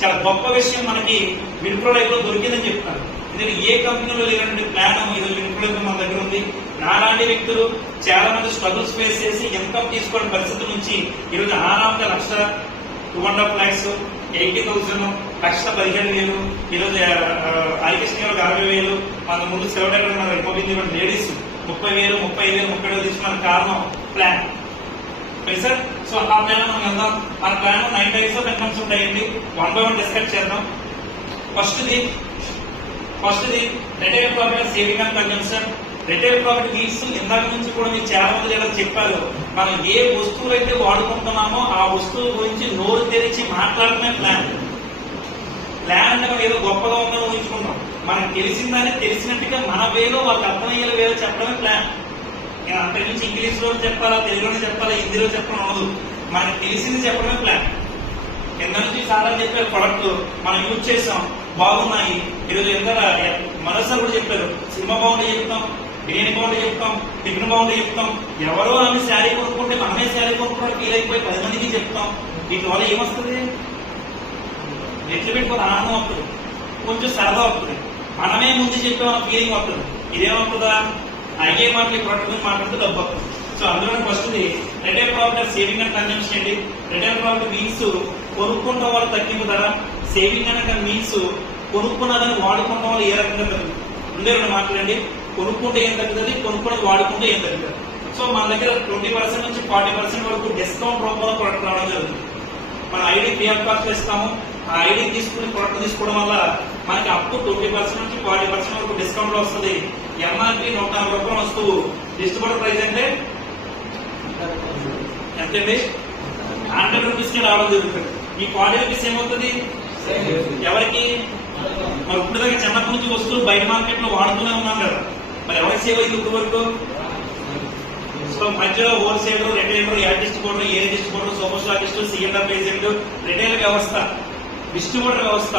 చాలా గొప్ప విషయం మనకి విన్ప్రో లైఫ్ లో దొరికిందని చెప్తారు. ఎందుకంటే ఏ కంపెనీలో లేనటువంటి ప్లాన్ ఈరోజు విన్ప్రో లైఫ్ మన దగ్గర ఉంది. నాలాంటి వ్యక్తులు చాలా మంది స్ట్రగుల్స్ ఫేస్ చేసి ఇన్కమ్ తీసుకోవడం పరిస్థితి నుంచి ఈరోజు ఆరాంగా 1,2.5 lakhs 80,000 1,15,000 ఈరోజు ఐకృష్ణ 60,000 మన ముందు సెవెన్ ఎక్కువ లేడీస్ 30,000 35,000 30,000 తీసుకున్న కారణం ప్లాన్. సార్ సో ఆ ప్లాన్ మనం వెళ్దాం. మన ప్లాన్ 9 types ఆఫ్ ఇన్కమ్స్ ఉంటాయండి. 1 by 1 డిస్కస్ చేద్దాం. First the retail profit saving and consumption. Retail profit means ఇందాక నుంచి కూడా మీకు చాలా మంది ఇలా చెప్పారు, మనం ఏ వస్తువులు అయితే వాడుకుంటున్నామో ఆ వస్తువుల గురించి నోరు తెరిచి మాట్లాడటమే ప్లాన్. ప్లాన్ ఏదో గొప్పగా ఉందని ఊహించుకుంటాం. మనకు తెలిసిందని తెలిసినట్టుగా మన వేలో వాళ్ళకి అర్థమయ్యే వేలో చెప్పడమే ప్లాన్. నేను అంతకు నుంచి ఇంగ్లీష్ లో చెప్పాలా, తెలుగులో చెప్పాలా, హిందీలో చెప్పడం ఉండదు. మనకు తెలిసింది చెప్పడమే ప్లాన్. కింద నుంచి సాధారణ చెప్పే ప్రొడక్ట్ మనం యూజ్ చేసాం, బాగున్నాయి. ఈరోజు ఎంత మనసారి కూడా చెప్పారు, సినిమా బాగుంటే చెప్తాం, బిర్యానీ బాగుంటే చెప్తాం, టిఫిన్ బాగుంటే చెప్తాం. ఎవరో ఆమె శారీ కొనుక్కుంటే మనమే శారీ కొనుక్కుంటే ఫీల్ అయిపోయి 10 మందికి చెప్తాం. వీటి వల్ల ఏమొస్తుంది? నెట్లు పెట్టుకుని ఆనందం వస్తుంది, కొంచెం సరదా వస్తుంది, మనమే ముందు చెప్పే ఫీలింగ్ వస్తుంది. ఇదేమవుతుందా? అయ్యే మాటలు ప్రొడక్ట్ గురించి మాట్లాడుతూ డబ్బు వస్తుంది. సో అందులో first retail profit saving and consumption అండి. రిటైల్ ప్రాఫిట్ మీన్స్ కొనుక్కున్న వాళ్ళు తగ్గింపు ధర, సేవింగ్ అనే మీన్స్ కొనుక్కున్నదని వాడుకున్న వాళ్ళు ఏ రకంగా తగ్గుతుంది. ముందే 2 మాటలండి. కొనుక్కుంటే ఏం తగ్గుతుంది, కొనుక్కున్నది వాడుకుంటే ఏం తగ్గుతుంది. సో మన దగ్గర 20% నుంచి 40% వరకు డిస్కౌంట్ రూపంలో ప్రొడక్ట్ రావడం జరుగుతుంది. మన ఐడి ఫ్రీ ఆఫ్ కాస్ట్ ఇస్తాము. ఆ ఐడి తీసుకుని ప్రొడక్ట్ తీసుకోవడం వల్ల మనకి అప్ టు 20% నుంచి 40% వరకు డిస్కౌంట్ లో వస్తుంది. ఎంఆర్పి 140 రూపాయల వస్తువు డిస్ట్రిబ్యూటర్ ప్రైస్ అంటే ఎంతండి? 100 రూపీస్ కి రావడం జరుగుతుంది. ఈ 40 రూపీస్ ఏమవుతుంది ఎవరికి? మరి ఇప్పుడు దగ్గర చిన్నప్పటి నుంచి వస్తువులు బయట మార్కెట్ లో వాడుతూనే ఉన్నాం కదా, మరి ఎవరికి సేవ్ అయింది ఇప్పుడు వరకు? సో మధ్యలో wholesaler, retailer, and distributor, a distributor, super stockist, CMR agent, retail వ్యవస్థ, డిస్ట్రిబ్యూటర్ వ్యవస్థ.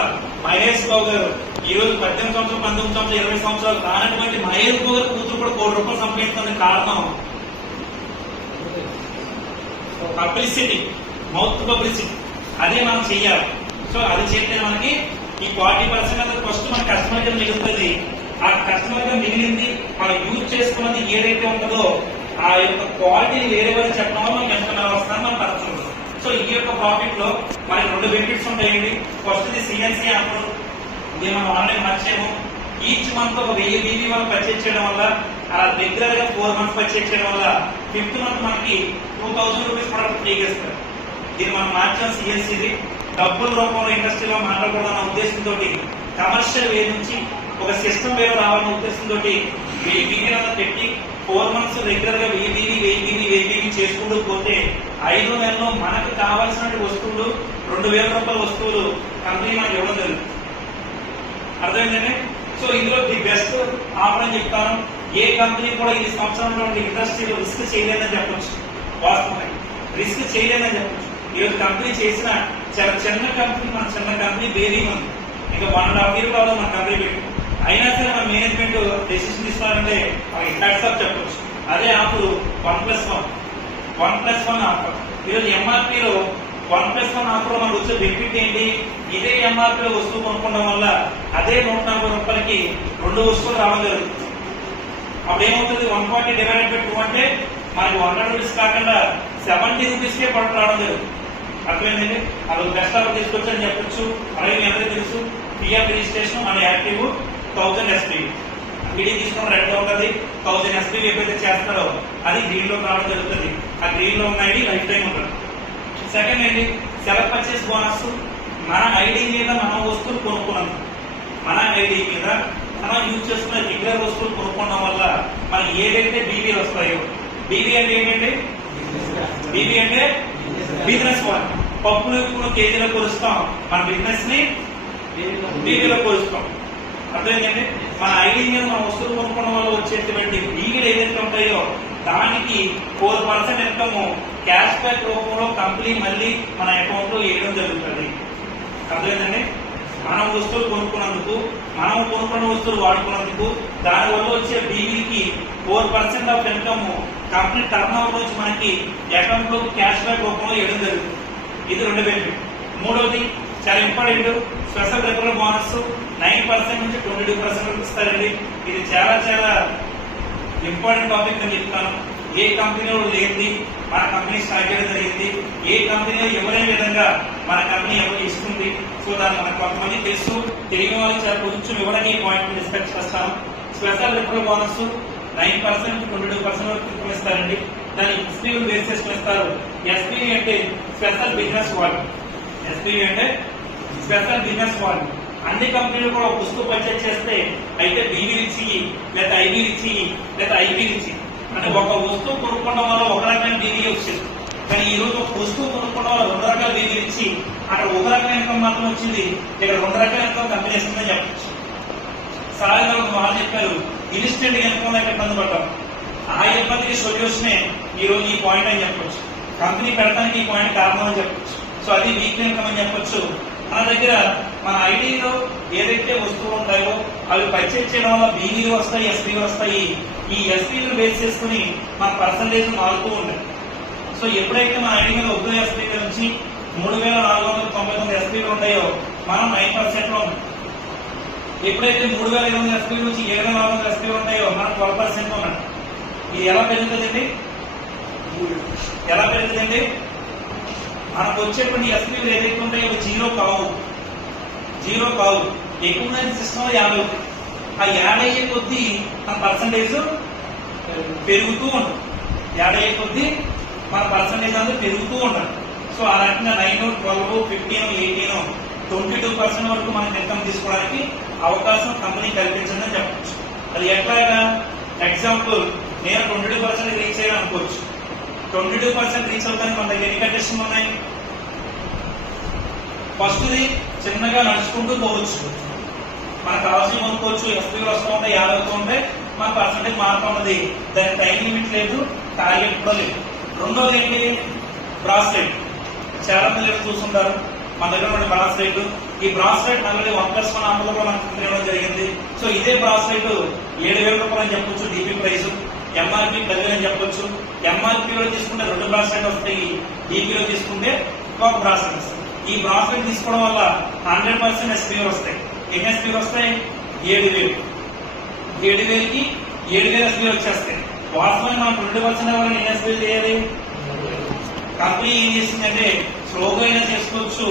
మహేష్ బాబు గారు ఈ రోజు 18 సంవత్సరాలు, 19 సంవత్సరాలు, 20 సంవత్సరాలు కానటువంటి మహేష్ బాబు గారు కూతురు కూడా 1 కోటి రూపాయలు సంపాదించడానికి కారణం పబ్లిసిటీ, మౌత్ పబ్లిసిటీ. అదే మనం చెయ్యాలి. సో అది చేస్తే మనకి ఈ 40% ఫస్ట్ మన కస్టమర్ గా మిగులుతుంది. ఆ కస్టమర్ గా మిగిలింది మనం యూజ్ చేసుకున్నది ఏదైతే ఉంటుందో ఆ యొక్క క్వాలిటీని వేరే వారికి చెప్పడం వల్ల మనకి ఎంత వస్తుందని మనం పడుతుంది. సో ఈ యొక్క ప్రాఫిట్ లో మనకి 2 బెనిఫిట్స్ ఉంటాయండి. ఫస్ట్ ది సిఎన్సీ ఆఫర్, ఇది మనం ఆన్లైన్ మార్చాము. ఈచ్ మంత్ ఒక 1000 BB మనం పర్చేజ్ చేయడం వల్ల, అలా రెగ్యులర్ గా 4 months పర్చేజ్ చేయడం వల్ల 5th month మనకి 2000 రూపీస్ ప్రొడక్ట్ ఫ్రీగా ఇస్తారు. ఇది మనం మార్చాం సిఎన్సీది. డబ్బుల రూపంలో ఇండస్ట్రీలో మాట్లాడకూడదన్న ఉద్దేశంతో కమర్షియల్ వే నుంచి ఒక సిస్టమ్ వేలో రావాలన్న ఉద్దేశంతో 1000 BB పెట్టి 4 months రెగ్యులర్ గా 1000 BB చేసుకుంటూ పోతే 5 నెలల్లో మనకు కావాల్సిన వస్తువులు 2,000 రూపాయల వస్తువులు కంపెనీ మనకి ఇవ్వడం జరుగుతుంది. అర్థమైందండి? సో ఇందులో ది బెస్ట్ ఆఫర్ అని చెప్తాను. ఏ కంపెనీ కూడా ఈ సంవత్సరంలో ఇండస్ట్రీలో రిస్క్ చేయలేదని చెప్పొచ్చు. వాస్తవంగా రిస్క్ చేయలేదని చెప్పొచ్చు. ఈరోజు కంపెనీ చేసిన చాలా చిన్న కంపెనీ, మన చిన్న కంపెనీ బేబీ ఉంది. ఇంకా 1.5 years కావాలి మన కంపెనీ పెట్టి, అయినా సరే మన మేనేజ్మెంట్ డెసిషన్ తీసుకోవాలంటే హ్యాట్స్ ఆఫ్ చెప్పొచ్చు. అదే ఆఫర్ 1+1 ఆఫర్. ఈరోజు ఎంఆర్పీలో 1+1 ఆఫర్ లో మనకు వచ్చే బెనిఫిట్ ఏంటి? ఇదే ఎంఆర్పీలో వస్తువు కొనుక్కోవడం వల్ల అదే 140 రూపాయలకి 2 వస్తువులు రావడం జరుగుతుంది. అప్పుడు ఏమవుతుంది? 140 డివైడెడ్ బై 2 అంటే మనకి 100 రూపీస్ కాకుండా 70 రూపీస్కే ప్రొడక్ట్ రావడం జరుగుతుంది. అర్థమైందండి? అది బెస్ట్ ఆఫర్ తీసుకొచ్చి అని చెప్పొచ్చు. అలాగే మీ అందరికీ తెలుసు పిఎఫ్ రిజిస్ట్రేషన్ మన యాక్టివ్ 1000 SPV. ఈడీ తీసుకున్న రెడ్ లో ఉంటుంది. 1000 SPV ఎప్పుడైతే చేస్తారో అది గ్రీన్ లో రావడం జరుగుతుంది. ఆ గ్రీన్ లో ఉన్న ఐడి లైఫ్ టైం ఉంటుంది. సెకండ్ ఏంటి? Select purchase bonus. మన ఐడి మీద మనం వస్తువులు కొనుక్కున్నాం, మన ఐడి మీద మనం యూజ్ చేసుకున్న రెగ్యులర్ వస్తువులు కొనుక్కోవడం వల్ల మనకి ఏదైతే బీబీలు వస్తాయో, బీబీ అంటే ఏంటంటే బీబీ అంటే బిజినెస్ వన్. పప్పులు ఇప్పుడు కేజీలో కొలుస్తాం, మన బిజినెస్ ని బీబీలో కొలుస్తాం. అర్థమైందండి? మన ఐడి మీద మన వస్తువులు కొనుక్కోవడం వల్ల వచ్చేటువంటి బీబీలు ఏదైతే ఉంటాయో దానికి 4% ఇన్కమ్ క్యాష్ బ్యాక్ రూపంలో కంపెనీ మళ్ళీ మన అకౌంట్ లో వేయడం జరుగుతుంది. అర్థమైందండి? మనం వస్తువులు కొనుక్కున్నందుకు, మనం కొనుక్కున్న వస్తువులు వాడుకున్నందుకు దానివల్ల వచ్చే బీబీకి 4% of income company turn over నుంచి మనకి అకౌంట్ లో క్యాష్ బ్యాక్ రూపంలో వేయడం జరుగుతుంది. ఇది 2 బెనిఫిట్. మూడవది చాలా ఇంపార్టెంట్. స్పెషల్ రెఫరల్ బోనస్ 9% నుంచి 22% వరకు ఇస్తారండి. ఇది చాలా చాలా ఇంపార్టెంట్ టాపిక్ అని చెప్తాను. ఏ కంపెనీలో లేనిది మన కంపెనీ స్టార్ట్ చేయడం జరిగింది. ఏ కంపెనీలో ఎవరైనా విధంగా మన కంపెనీ ఎవరు ఇస్తుంది. సో దాన్ని మనకు కొంతమంది తెలుసు, తెలియని వాళ్ళకి చాలా కొంచెం వివరంగా ఈ పాయింట్ డిస్కస్ చేస్తాను. స్పెషల్ రెఫరల్ బోనస్ 9% నుంచి 22% వరకు ఇస్తారండి. దాన్ని ఎస్పీవీ బేస్ చేసుకుని ఇస్తారు. ఎస్పీవీ అంటే స్పెషల్ బిజినెస్ వాల్యూ. ఎస్పీవీ అంటే స్పెషల్ బిజినెస్ వాల్యూ. అన్ని కంపెనీలు కూడా ఒక వస్తువు పర్చేజ్ చేస్తే అయితే బీవీ ఇచ్చి లేదా ఐబీ ఇచ్చి లేదా ఐబీ ఇచ్చి అంటే ఒక వస్తువు కొనుక్కోవడం వల్ల ఒక రకమైన బీవీ వచ్చింది. కానీ ఈ రోజు ఒక వస్తువు కొనుక్కోవడం వల్ల 2 రకాల బీవీ ఇచ్చి అక్కడ ఒక రకమైన ఇన్కమ్ మాత్రం వచ్చింది, ఇక్కడ 2 రకాల ఇన్కమ్ కంపెనీ ఇస్తుందని చెప్పచ్చు. సాధారణ వాళ్ళు చెప్పారు ఇన్స్టెంట్ ఇన్కమ్ లేక ఇబ్బంది పడ్డాం. ఆ ఇబ్బందికి సొల్యూషనే ఈ రోజు ఈ పాయింట్ అని చెప్పొచ్చు. కంపెనీ పెడతానికి ఈ పాయింట్ కారణం అని చెప్పొచ్చు. సో అది వీక్ ఇన్కమ్ అని చెప్పొచ్చు. మన దగ్గర మన ఐడిలో ఏదైతే వస్తువులు ఉంటాయో అవి పర్చేజ్ చేయడం వల్ల బీవీలు వస్తాయి, ఎస్పీలు వస్తాయి. ఈ ఎస్పీలు బేస్ చేసుకుని మన పర్సంటేజ్ మారుతూ ఉంటాయి. సో ఎప్పుడైతే మన ఐడి మీద 1 ఎస్పీల నుంచి 3499 ఎస్పీలు ఉంటాయో మనం 9% లో ఉంటాం. ఎప్పుడైతే 3500 ఎస్పీలు నుంచి 7400 ఎస్పీలు ఉంటాయో మనం 12% ఉన్నాం. ఇది ఎలా పెరుగుతుందండి? ఎలా పెరుగుతుందండి? మనకు వచ్చేటువంటి ఎస్పీలు ఏదైతే ఉంటాయో అవి జీరో కావు. ఎక్కువ సిస్టమ్ 50. ఆ 50 అయ్యే కొద్దీ మన పర్సంటేజ్ పెరుగుతూ ఉంటుంది. 50 అయ్యే కొద్దీ మన పర్సంటేజ్ అనేది పెరుగుతూ ఉంటుంది. సో ఆ రకంగా 9, 12, 15, 18, 22% వరకు మనకి ఇన్కమ్ తీసుకోవడానికి అవకాశం కంపెనీ కల్పించిందని చెప్పచ్చు. అది ఎట్లాగా? ఎగ్జాంపుల్ నేను 22% రీచ్ అయ్యాను అనుకోవచ్చు. 22% రీచ్ అవుతానికి మన దగ్గర ఎన్ని కండిషన్లు ఉన్నాయి? ఫస్ట్ది చిన్నగా నడుచుకుంటూ పోవచ్చు, మనకు కావాల్సిన కొనుక్కోవచ్చు. ఎస్పీలు వస్తూ ఉంటాయి, 50 అవుతూ ఉంటాయి, మన పర్సంటేజ్ మారుతూ ఉన్నది. దానికి టైం లిమిట్ లేదు, టార్గెట్ కూడా లేదు. రెండోది ఏంటి? బ్రాస్లెట్. చాలా మంది చూస్తుంటారు మన దగ్గర ఉన్న బ్రాస్లెట్. ఈ బ్రాస్లెట్ నల్లది 1+1 ఆఫర్లో మనకు తినడం జరిగింది. సో ఇదే బ్రాస్లెట్ 7,000 రూపాయలు అని చెప్పొచ్చు డీపీ ప్రైస్. ఎంఆర్పీ 10,000 అని చెప్పొచ్చు. ఎంఆర్పీలో తీసుకుంటే 2 బ్రాస్లెట్ వస్తాయి, డీపీలో తీసుకుంటే ఒక బ్రాస్లెట్ వస్తాయి. ఈ బ్రాస్లెట్ తీసుకోవడం వల్ల 100% ఎస్పీలు వస్తాయి. ఎన్ని ఎస్పీలు వస్తాయి? 7,000. 7,000కి 7,000 ఎస్పీలు వచ్చేస్తాయి. వాస్తవాన్ని మనం 20% అవ్వాలని ఎన్ని ఎస్పీలు చేయాలి? కంపెనీ ఏం చేసిందంటే స్లోగా అయినా చేసుకోవచ్చు,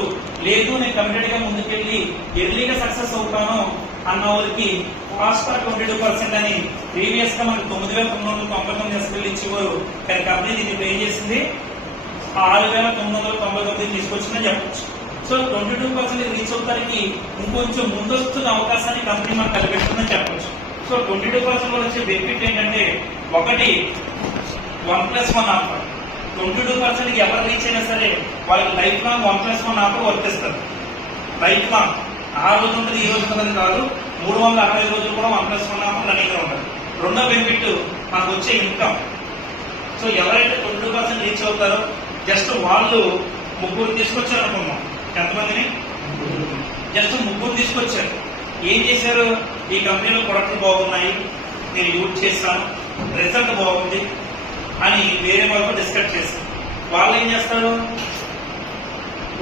లేదు నేను కమిటెడ్ గా ముందుకెళ్ళి ఎర్లీగా సక్సెస్ అవుతాను అన్న వాళ్ళకి ఫాస్ట్ 22% అని ప్రీవియస్ గా మనకి 9,999 ఎస్పీలు ఇచ్చేవారు. కానీ కంపెనీ దీన్ని ఏం చేసింది? 6,999 తీసుకొచ్చిందని చెప్పచ్చు. సో 22% రీచ్ అవుతానికి ఇంకొంచెం ముందొస్తున్న అవకాశాన్ని కంపెనీ మనకు కల్పిస్తుందని చెప్పచ్చు. సో 22% లో వచ్చే బెనిఫిట్ ఏంటంటే, ఒకటి 1+1 ఆఫర్. 22% ఎవరు రీచ్ అయినా సరే వాళ్ళకి లైఫ్ లాంగ్ 1+1 ఆఫర్ వర్తిస్తారు. లైఫ్ లాంగ్ ఆ రోజు ఉంటుంది, ఈ రోజు ఉంటుంది కాదు, 365 రోజులు కూడా 1+1 ఆఫర్ రన్నింగ్ గా ఉంటుంది. రెండో బెనిఫిట్ మనకు వచ్చే ఇన్కమ్. సో ఎవరైతే 22% రీచ్ అవుతారో జస్ట్ వాళ్ళు 3 తీసుకొచ్చారు అనుకున్నాం. ఎంతమందిని? జస్ట్ 3 తీసుకొచ్చారు. ఏం చేశారు? ఈ కంపెనీలో ప్రొడక్ట్లు బాగున్నాయి, నేను యూజ్ చేస్తాను, రిజల్ట్ బాగుంది అని వేరే వాళ్ళతో డిస్కస్ చేస్తారు. వాళ్ళు ఏం చేస్తారు?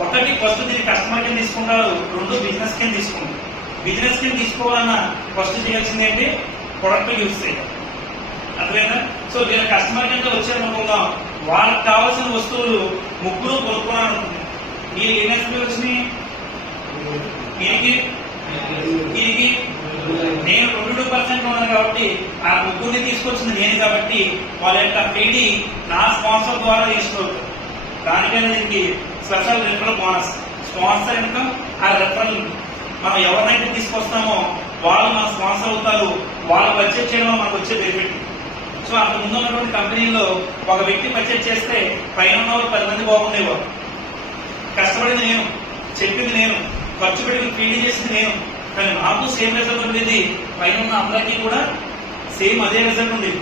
ఒకటి ఫస్ట్ దీన్ని కస్టమర్ కింద తీసుకుంటారు, 2 బిజినెస్ కింద తీసుకుంటారు. బిజినెస్ కింద తీసుకోవాలన్నా ఫస్ట్ చేయాల్సింది ఏంటి? ప్రొడక్ట్ యూజ్ చేయాలి. అర్థమైనా? సో వీళ్ళ కస్టమర్ కింద వచ్చారనుకుందాం, వాళ్ళకి కావాల్సిన వస్తువులు 3 కొనుక్కోవాలనుకుంటున్నారు. వీళ్ళకి ఎన్ని ఎస్పీలు వచ్చినాయి? దీనికి నేను 22% ఉన్నాను కాబట్టి ఆ 3 తీసుకొచ్చింది నేను కాబట్టి వాళ్ళ యొక్క ఐడి నా స్పాన్సర్ ద్వారా తీసుకోవచ్చు. దానికైనా దీనికి special referral bonus. Sponsor income, ఆ రెఫరల్ మనం ఎవరినైతే తీసుకొస్తామో వాళ్ళు మన స్పాన్సర్ అవుతారు. వాళ్ళు పర్చేజ్ చేయడం మనకు వచ్చే బెనిఫిట్. సో అంత ముందు ఉన్నటువంటి కంపెనీలో ఒక వ్యక్తి పర్చేజ్ చేస్తే పైన ఉన్న వాళ్ళు 10 మంది బాగుండేవారు. కష్టపడింది నేను, చెప్పింది నేను, ఖర్చు పెట్టి ఫీల్డ్ చేసింది నేను, కానీ నాకు సేమ్ రిజల్ట్ ఉండేది, పైన ఉన్న అందరికీ కూడా సేమ్ అదే రిజల్ట్ ఉండేది.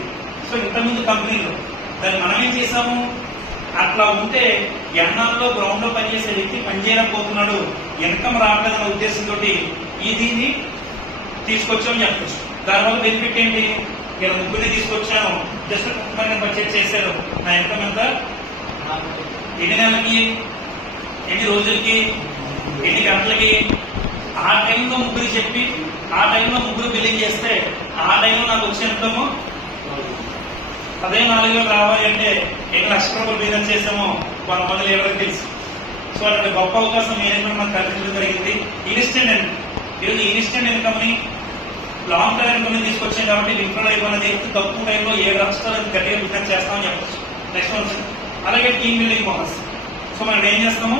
సో ఇంతకుముందు కంపెనీలో దాన్ని మనం ఏం చేసాము? అట్లా ఉంటే ఎన్నాళ్ళలో గ్రౌండ్ లో పనిచేసే వ్యక్తి పనిచేయకపోతున్నాడు, ఇన్కమ్ రావట్లేదన్న ఉద్దేశంతో ఈ దీన్ని తీసుకొచ్చామని చెప్పచ్చు. దానివల్ల బెనిఫిట్ ఏంటి? నేను 3 తీసుకొచ్చాను, జస్ట్ కుటుంబాన్ని పర్చేజ్ చేశాను, నా ఇన్కమ్ ఎంత? ఎన్ని నెలలకి, ఎన్ని రోజులకి? ఎన్ని గంటలకి ఆ టైంలో ముగ్గురు చెప్పి ఆ టైంలో ముగ్గురు బిల్లింగ్ చేస్తే ఆ టైంలో నాకు వచ్చే ఇన్కమ్ అదే 4 వేలు రావాలి అంటే ఎన్ని లక్షల రూపాయలు బిజినెస్ చేసామో కొంతమంది ఎవరికి తెలుసు. సో అలాంటి గొప్ప అవకాశం మేనేజ్మెంట్ మనకు కల్పించడం జరిగింది. ఇన్స్టెంట్ అండ్ ఈరోజు ఇన్స్టెంట్ ఇన్కమ్ ని లాంగ్ టర్మ్ ఇన్కమ్ ని తీసుకొచ్చాం కాబట్టి విప్రో లైఫ్ అనేది తక్కువ టైంలో 7 లక్షలు గట్టిగా బిజినెస్ చేస్తామని చెప్పచ్చు. నెక్స్ట్ వన్ అలాగే టీమ్ బిల్డింగ్ బోనస్. సో మనం ఏం చేస్తాము,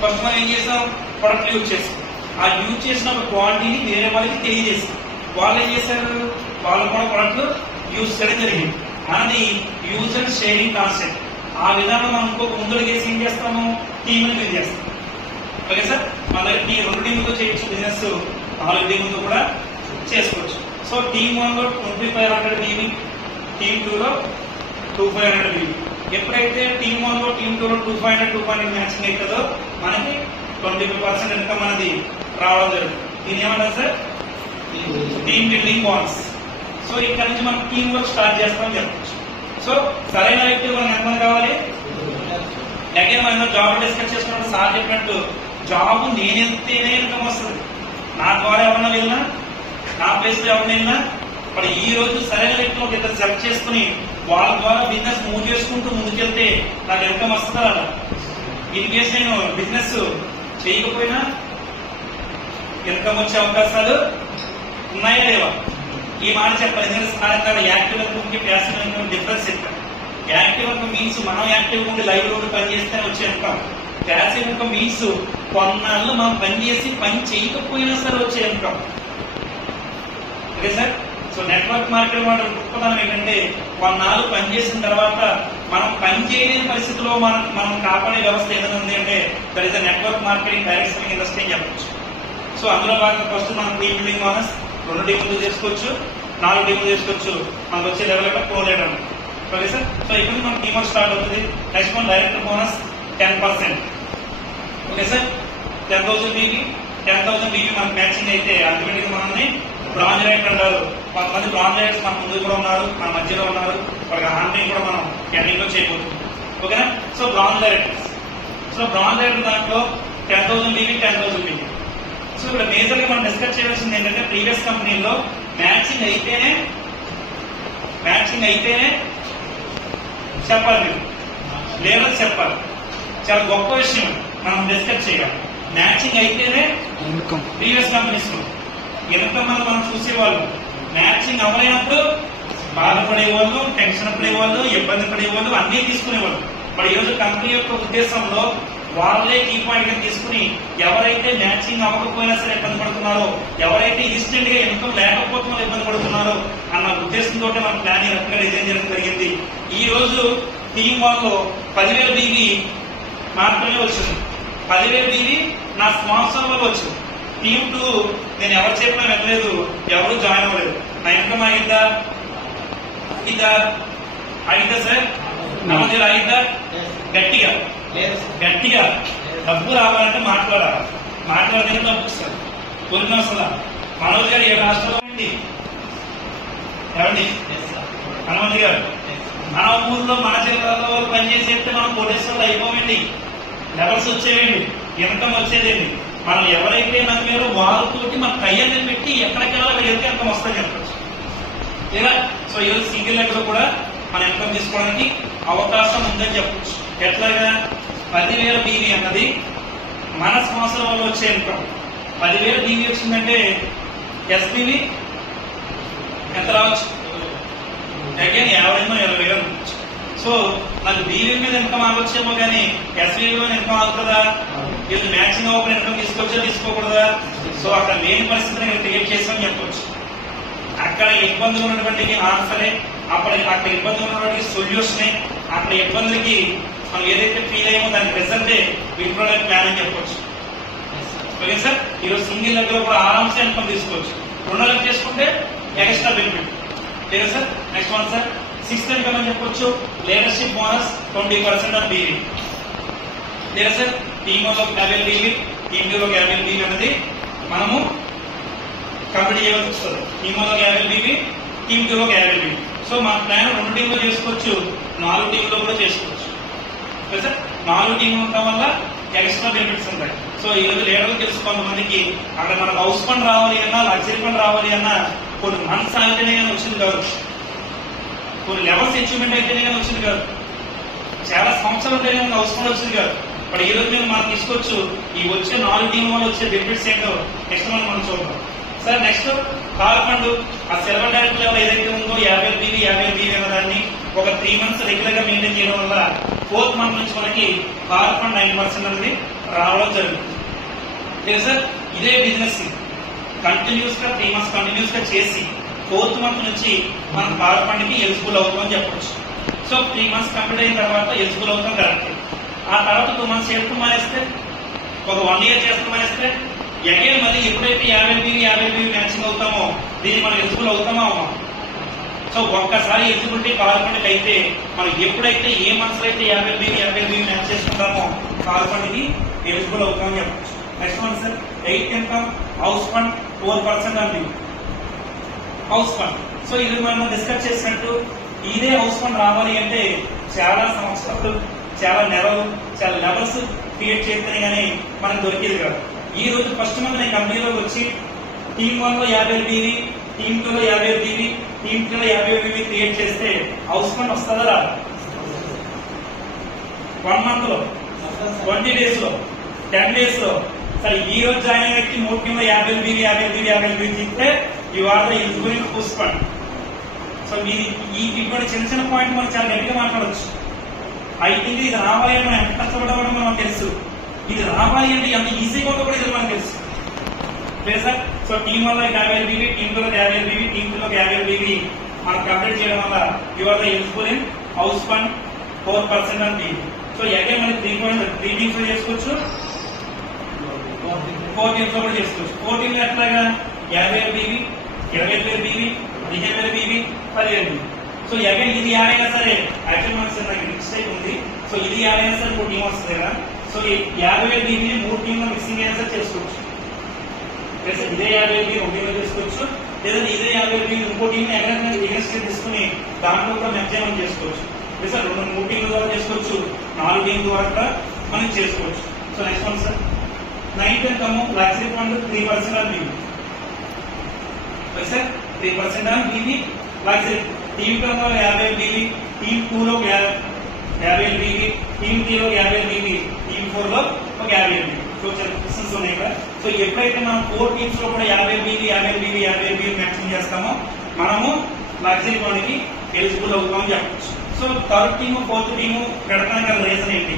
ఫస్ట్ మనం ఏం చేస్తాం, ప్రొడక్ట్ యూజ్ చేస్తాం. ఆ యూజ్ చేసిన క్వాలిటీని వేరే వాళ్ళకి తెలియజేస్తాం. వాళ్ళు ఏం చేశారు, వాళ్ళు కూడా ప్రొడక్ట్ యూజ్ చేయడం జరిగింది. మనది యూజర్ షేరింగ్ కాన్సెప్ట్. ఆ విధానం మనం ఇంకొక ముందుకేసి ఏం చేస్తాము, టీంని బిల్డ్ చేస్తాం. ఓకే సార్, మన దగ్గర 2 టీంలతో చేయొచ్చు బిజినెస్, 4 టీంలతో కూడా చేసుకోవచ్చు. సో టీమ్ 1 లో 2500 బీవీ, టీమ్ 2 లో 2500 బీవీ. ఎప్పుడైతే టీమ్ 1 లో టీమ్ 2 లో 200 మ్యాచింగ్ అవుతుందో మనకి 25% ఇన్కమ్ అనేది రావడం జరుగుతుంది. ఇది ఏమంటారు sir, team building bonus. So ఇక్కడ నుంచి మనం టీమ్ వర్క్ స్టార్ట్ చేస్తామని చెప్పచ్చు. సో సరైన వ్యక్తి మనకు ఎంతమంది కావాలి, అగైన్ మనం జాబ్ డిస్కస్ చేసుకున్నప్పుడు సార్ చెప్పినట్టు జాబ్ నేనెళ్తేనే ఇన్కమ్ వస్తుంది. నా ద్వారా ఎవరన్నా వెళ్ళినా, నా ప్లేస్ లో ఎవరైనా వెళ్ళినా, మరి ఈ రోజు సరైన వ్యక్తిని ఒక ఇద్దరు సెలెక్ట్ చేసుకుని వాళ్ళ ద్వారా బిజినెస్ మూవ్ చేసుకుంటూ ముందుకెళ్తే నాకు ఇన్కమ్ వస్తుందా అలా. ఇన్ కేసు నేను బిజినెస్ చేయకపోయినా ఇన్కమ్ వచ్చే అవకాశాలు ఉన్నాయా లేవా, ఈ మాట చెప్పాలి. ఎందుకంటే యాక్టివ్ ఇన్కమ్ కి ప్యాసివ్ ఇన్కమ్ డిఫరెన్స్ చెప్పాను. యాక్టివ్ ఇన్కమ్ మీన్స్ మనం యాక్టివ్ ఉండి లైవ్ లో పని చేస్తేనే వచ్చే ఇన్కమ్. ప్యాసివ్ ఇన్కమ్ మీన్స్ కొన్నాళ్ళు మనం పని చేసి పని చేయకపోయినా సరే వచ్చే income. Okay sir, so network market వాడు గొప్పతనం ఏంటంటే కొన్నాళ్ళు పని చేసిన తర్వాత మనం పని చేయలేని పరిస్థితిలో మనం కాపాడే వ్యవస్థ ఏదైనా ఉంది అంటే that is the network marketing direct selling industry అని చెప్పచ్చు. సో అందులో భాగంగా ఫస్ట్ మనం టీమ్ బిల్డింగ్ బోనస్ 2 టీములు చేసుకోవచ్చు, 4 టీములు చేసుకోవచ్చు. మనకు వచ్చే లెవెల్ అంటే pro leader. Okay sir, so ఇక్కడ మనం టీమ్ వర్క్ స్టార్ట్ అవుతుంది. Next one direct bonus 10%. Okay sir, 10,000 BV మనకు మ్యాచింగ్ అయితే అల్టిమేట్గా మనల్ని బ్రాంజ్ రైట్ అంటారు. కొంతమంది బ్రాంజ్ రైట్స్ మన ముందు కూడా ఉన్నారు, మన మధ్యలో ఉన్నారు. వాళ్ళకి హ్యాండ్లింగ్ కూడా మనం ఎండింగ్ లో చేయబోతున్నాం. ఓకేనా, so bronze directors. So bronze director దాంట్లో 10,000 బీబీ, 10,000 బీబీ. సో ఇక్కడ మేజర్ గా మనం డిస్కస్ చేయాల్సింది ఏంటంటే ప్రీవియస్ కంపెనీలో మ్యాచింగ్ అయితేనే చెప్పాలి, మీరు లేదా చెప్పాలి. చాలా గొప్ప విషయం మనం డిస్కస్ చేయాలి. మ్యాచింగ్ అయితేనే ప్రీవియస్ కంపెనీస్ లో ఇన్కమ్ మనం చూసేవాళ్ళు. మ్యాచింగ్ అవ్వలేనప్పుడు బాధపడేవాళ్ళు, టెన్షన్ పడేవాళ్ళు, ఇబ్బంది పడేవాళ్ళు, అన్ని తీసుకునేవాళ్ళు. మరి ఈరోజు కంపెనీ యొక్క ఉద్దేశంలో వాళ్ళే కీ పాయింట్ గా తీసుకుని ఎవరైతే మ్యాచింగ్ అవ్వకపోయినా సరే ఇబ్బంది పడుతున్నారో, ఎవరైతే ఇన్స్టెంట్ గా ఇన్కమ్ లేకపోతున్నా ఇబ్బంది పడుతున్నారో అన్న ఉద్దేశంతో మన ప్లాన్ రకంగా డిజైన్ చేయడం జరిగింది. ఈ రోజు టీమ్ 1 లో 10,000 బీవీ మాత్రమే వచ్చింది. 10,000 బీవీ నా స్పాన్సర్ వల్ల వచ్చింది. టీమ్ 2 నేను ఎవరు చెప్పినా వెళ్ళలేదు, ఎవరు జాయిన్ అవ్వలేదు. నా ఇన్కమ్ అయిందా సార్, నమ్మకం అయిందా? గట్టిగా డబ్బు రావాలంటే మాట్లాడాలంటే డబ్బు వస్తుంది. కొన్ని వస్తుందా? మనోజ్ గారు 7 రాష్ట్రాల్లో అండి, ఏమండి హనుమంత్ గారు, మన ఊర్లో మన జిల్లాలో పనిచేసేస్తే మనం కోటేశ్వర్లు అయిపోవండి, లెవెల్స్ వచ్చేవండి, ఇన్కమ్ వచ్చేదండి. మనం ఎవరైతే నమ్మారో వాళ్ళతోటి మన కయ్యని పెట్టి ఎక్కడికెళ్ళాలి అక్కడ వెళ్తే ఇన్కమ్ వస్తుందని చెప్పచ్చు. లేదా సో ఈరోజు సింగిల్ లెక్కలో కూడా మన ఇన్కమ్ తీసుకోవడానికి అవకాశం ఉందని చెప్పచ్చు. ఎట్లాగా 10,000 బీవీ అన్నది మన సంవత్సరం వల్ల వచ్చే ఇన్కమ్. 10,000 బీవీ వచ్చిందంటే ఎస్బీవీ ఎంత రావచ్చు, అగైన్ యావరేజ్ 20,000 అనుకోవచ్చు. సో నాకు బీవీ మీద ఇన్కమ్ ఆగొచ్చేమో కానీ ఎస్బీవీలో ఇన్కమ్ ఆగుతుందా? ఇది మ్యాచింగ్ అవ్వకుండా ఇన్కమ్ తీసుకోకూడదా? సో అక్కడ లేని పరిస్థితిని క్రియేట్ చేస్తామని చెప్పవచ్చు. అక్కడ ఇబ్బందులు ఉన్నటువంటి ఆన్సరే, అక్కడ ఇబ్బందులు ఉన్నటువంటి సొల్యూషనే, అక్కడ ఇబ్బందులకి మనం ఏదైతే ఫీల్ అయ్యామో దానికి రిజల్టే విప్రో లైఫ్ ప్లాన్ అని చెప్పొచ్చు. ఓకే సార్, ఈరోజు సింగిల్ దగ్గర కూడా ఆరామ్సే ఇన్కమ్ తీసుకోవచ్చు. 2 లెక్క చేసుకుంటే extra benefit. Okay sir, next one sir 6th income అని చెప్పొచ్చు. Leadership bonus 20% of BV. లేదా సార్ టీమ్ 1లో 50 బీవీ, టీమ్ 2లో 50 బీవీ అనేది మనము కంప్లీట్ చేయవలసి వస్తుంది. టీమ్ 1లో 50 బీవీ, టీమ్ 2లో 50 బీవీ. సో మన ప్లాన్ 2 టీంలో చేసుకోవచ్చు, 4 టీంలో కూడా చేసుకోవచ్చు. సార్ 4 టీంలు ఉండటం వల్ల ఎక్స్ట్రా బెనిఫిట్స్ ఉంటాయి. సో ఈ రోజు లీడర్లు తెలుసు కొంతమందికి అక్కడ మనకు హౌస్ ఫండ్ రావాలి అన్నా, లగ్జరీ ఫండ్ రావాలి అన్నా కొన్ని మంత్స్ ఆగితేనే కానీ వచ్చింది కాదు, కొన్ని లెవెల్స్ అచీవ్మెంట్ అయితేనే కానీ వచ్చింది కాదు, చాలా సంవత్సరాలు ఉంటేనే కానీ హౌస్ ఫండ్ వచ్చింది కాదు. బట్ ఈ రోజు మేము మనం తీసుకోవచ్చు ఈ వచ్చే 4 టీం వల్ల వచ్చే బెనిఫిట్స్ ఏంటో నెక్స్ట్ మనం చూద్దాం. సార్ నెక్స్ట్ కార్ ఫండ్, ఆ సిల్వర్ డైరెక్ట్ లెవెల్ ఏదైతే ఉందో 50 BV అనే దాన్ని ఒక 3 months రెగ్యులర్ గా మెయింటైన్ చేయడం వల్ల 4th month నుంచి మనకి కార్ ఫండ్ 9% అనేది రావడం జరుగుతుంది. లేదు సార్, ఇదే బిజినెస్ కంటిన్యూస్ గా 3 months కంటిన్యూస్ గా చేసి 4th month నుంచి మనం కార్ ఫండ్ కి ఎలిజిబుల్ అవుతామని చెప్పొచ్చు. సో 3 months కంప్లీట్ అయిన తర్వాత ఎలిజిబుల్ అవుతాం కరెక్ట్. ఆ తర్వాత 2 months చేస్తూ మానేస్తే, ఒక 1 year చేస్తూ మానేస్తే అగైన్ మళ్ళీ ఎప్పుడైతే 50 BV మ్యాచింగ్ అవుతామో దీన్ని మనం ఎలిజిబుల్ అవుతామా అమ్మా. సో ఒక్కసారి ఎలిజిబిలిటీ కార్ ఫండ్ అయితే మనం ఎప్పుడైతే ఏ మంత్స్ అయితే 50 BV మ్యాచ్ చేసుకుంటామో కార్ ఫండ్ కి ఎలిజిబుల్ అవుతామని చెప్పచ్చు. Next one sir 8th income house fund 4% అండి హౌస్ ఫండ్. సో ఇది మనం డిస్కస్ చేసినట్టు ఇదే హౌస్ ఫండ్ రావాలి అంటే చాలా సంవత్సరాలు, చాలా నెలలు, చాలా లెవెల్స్ క్రియేట్ చేస్తేనే కానీ మనకు దొరికేది కాదు. ఈ రోజు ఫస్ట్ మంత్ నేను కంపెనీలో వచ్చి టీమ్ 1 లో 50 BV, టీమ్ 2 లో 50 BV, టీమ్ 3 లో 50 BV క్రియేట్ చేస్తే హౌస్ ఫండ్ వస్తుందా రా? 1 month లో, 20 days లో, 10 days లో. సరే ఈ రోజు జాయిన్ అయిన వ్యక్తి 3 టీమ్ లో 50 BV చెప్తే you are the eligible house fund. So మీరు ఇటువంటి చిన్న చిన్న పాయింట్ మనం చాలా గట్టిగా మాట్లాడవచ్చు. అయితే ఇది రావాలి అని మనం ఎంత కష్టపడడం మనకు తెలుసు, ఇది రావాలి అంటే ఎంత ఈజీగా ఉందో కూడా ఇది మనకు తెలుసు లేదు సార్. సో టీమ్ 1 లో 50 BV, టీమ్ 2 లో 50 BV, టీమ్ 3 లో 50 BV మనం కంప్లీట్ చేయడం వల్ల you are the eligible in house fund 4% అని. సో అగైన్ మనకి 3 టీమ్స్ లో చేసుకోవచ్చు, 4 టీమ్స్ లో కూడా చేసుకోవచ్చు. 4 టీమ్ ఎట్లాగా 50 BV, 20 BV, 15 BV, 15 BV. So again ఇది యాడైనా సరే యాక్చువల్ మనకి నాకు మిస్టేక్ ఉంది. సో ఇది యాడైనా సరే 2 టీమ్ వస్తుంది కదా. సో 50 BV 3 టీంలో మిక్సింగ్ అయినా సరే చేసుకోవచ్చు. ఇదే 50 BV 1 టీంలో చేసుకోవచ్చు, లేదంటే ఇదే 50 BV ఇంకో టీం ఎగరెస్ట్ తీసుకుని దాంట్లో కూడా మెచ్చేమని చేసుకోవచ్చు. లేదు సార్ 2-3 టీంల ద్వారా చేసుకోవచ్చు, 4 టీం ద్వారా కూడా మనం చేసుకోవచ్చు. So next one sir 9th income luxury fund 3% అని BV. సార్ 3% అని BV లగ్జరీ. టీమ్ 1 లో 50 BV, టీమ్ 2 లో 50 BV, టీమ్ 3 లో 50 BV, టీమ్ 4 లో 50 BV. సో క్వశ్చన్స్ ఉన్నాయి కదా. సో ఎప్పుడైతే మనం 4 టీమ్స్ లో కూడా 50 BV మ్యాచింగ్ చేస్తామో మనము లగ్జరీ ఫండ్ కి ఎలిజిబుల్ అవుతామని చెప్పచ్చు. So 3rd team 4th team పెడతానికి గల రీజన్ ఏంటి?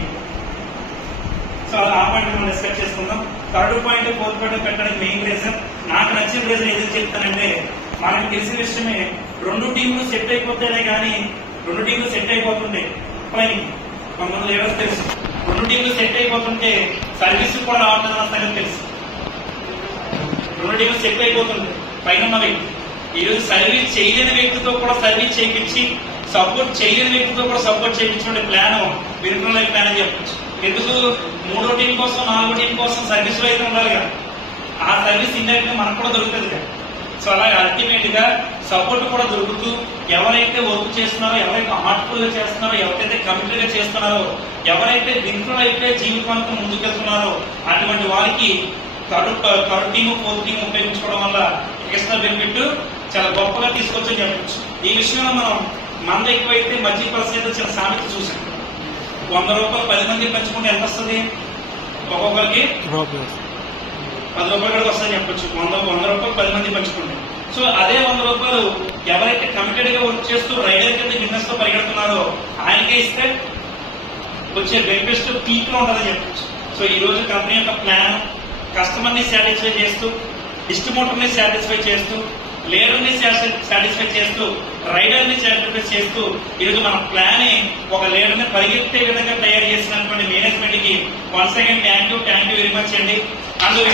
సో ఆ పాయింట్ మనం డిస్కస్ చేసుకుందాం. 3rd పాయింట్ 4th పాయింట్ పెట్టడానికి మెయిన్ రీజన్, నాకు నచ్చిన రీజన్ ఎందుకు చెప్తానంటే మనకు తెలిసిన విషయమే, 2 టీంలు సెట్ అయిపోతేనే కానీ 2 టీంలు సెట్ అయిపోతుండే పైన కొంతమంది లీడర్స్ తెలుసు, 2 టీంలు సెట్ అయిపోతుంటే సర్వీస్ కూడా రావట్లేదు వస్తాయని తెలుసు. 2 టీంలు సెట్ అయిపోతుంది పైన ఉన్న వ్యక్తి ఈరోజు సర్వీస్ చేయలేని వ్యక్తితో కూడా సర్వీస్ చేయించి, సపోర్ట్ చేయలేని వ్యక్తితో కూడా సపోర్ట్ చేయించుకునే ప్లాన్ విరుకుల ప్లాన్ అని చెప్పచ్చు. ఎందుకు 3వ టీం కోసం 4వ టీం కోసం సర్వీస్ లో అయితే ఉండాలి కదా, ఆ సర్వీస్ ఇండైరెక్ట్ గా మనకు కూడా దొరుకుతుంది కదా. సో అలాగే అల్టిమేట్ గా సపోర్ట్ కూడా దొరుకుతూ ఎవరైతే వర్క్ చేస్తున్నారో, ఎవరైతే హార్ట్ఫుల్ గా చేస్తున్నారో, ఎవరైతే కమిటెడ్ గా చేస్తున్నారో, ఎవరైతే దీంట్లో అయితే జీవితాంతం ముందుకెళ్తున్నారో అటువంటి వారికి 3rd టీము 4th టీము ఉపయోగించుకోవడం వల్ల ఎక్స్ట్రా బెనిఫిట్ చాలా గొప్పగా తీసుకొచ్చని చెప్పచ్చు. ఈ విషయంలో మనం మంద ఎక్కువైతే మధ్య పరిస్థితి చిన్న సామెత చూసాం. 100 రూపాయలు 10 మంది పంచుకుంటే ఎంత వస్తుంది? ఒక్కొక్కరికి 10 రూపాయలు కూడా వస్తాయని చెప్పొచ్చు. 100 రూపాయలు 10 మంది పంచుకుంటే. సో అదే 100 రూపాయలు ఎవరైతే కమిటెడ్ గా వర్క్ చేస్తూ రైడర్ కింద బిజినెస్ తో పరిగెడుతున్నారో ఆయనకే ఇస్తే వచ్చే బెనిఫిట్స్ పీక్ లో ఉంటుందని చెప్పచ్చు. సో ఈ రోజు కంపెనీ యొక్క ప్లాన్ కస్టమర్ ని సాటిస్ఫై చేస్తూ, డిస్ట్రిబ్యూటర్ ని సాటిస్ఫై చేస్తూ, లీడర్ ని సాటిస్ఫై చేస్తూ, రైడర్ ని సాటిస్ఫై చేస్తూ ఈరోజు మన ప్లాన్ ఒక లీడర్ ని పరిగెత్తే విధంగా తయారు చేసినటువంటి మేనేజ్మెంట్ కి once again thank you very much అండి. అందులో